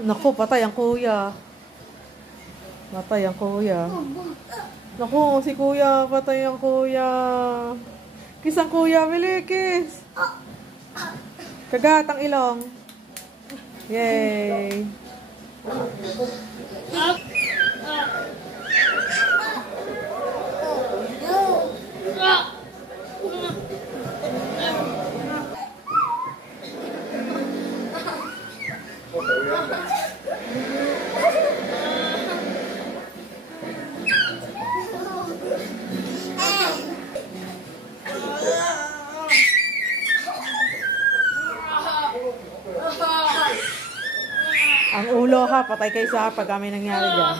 Naku, patay ang kuya. Patay ang kuya. Naku, si kuya. Patay ang kuya. Kiss ang kuya. Bili, kiss. Kagat ang ilong. Yay. Ang ulo ha, patay kayo sa pag kami nangyari dyan.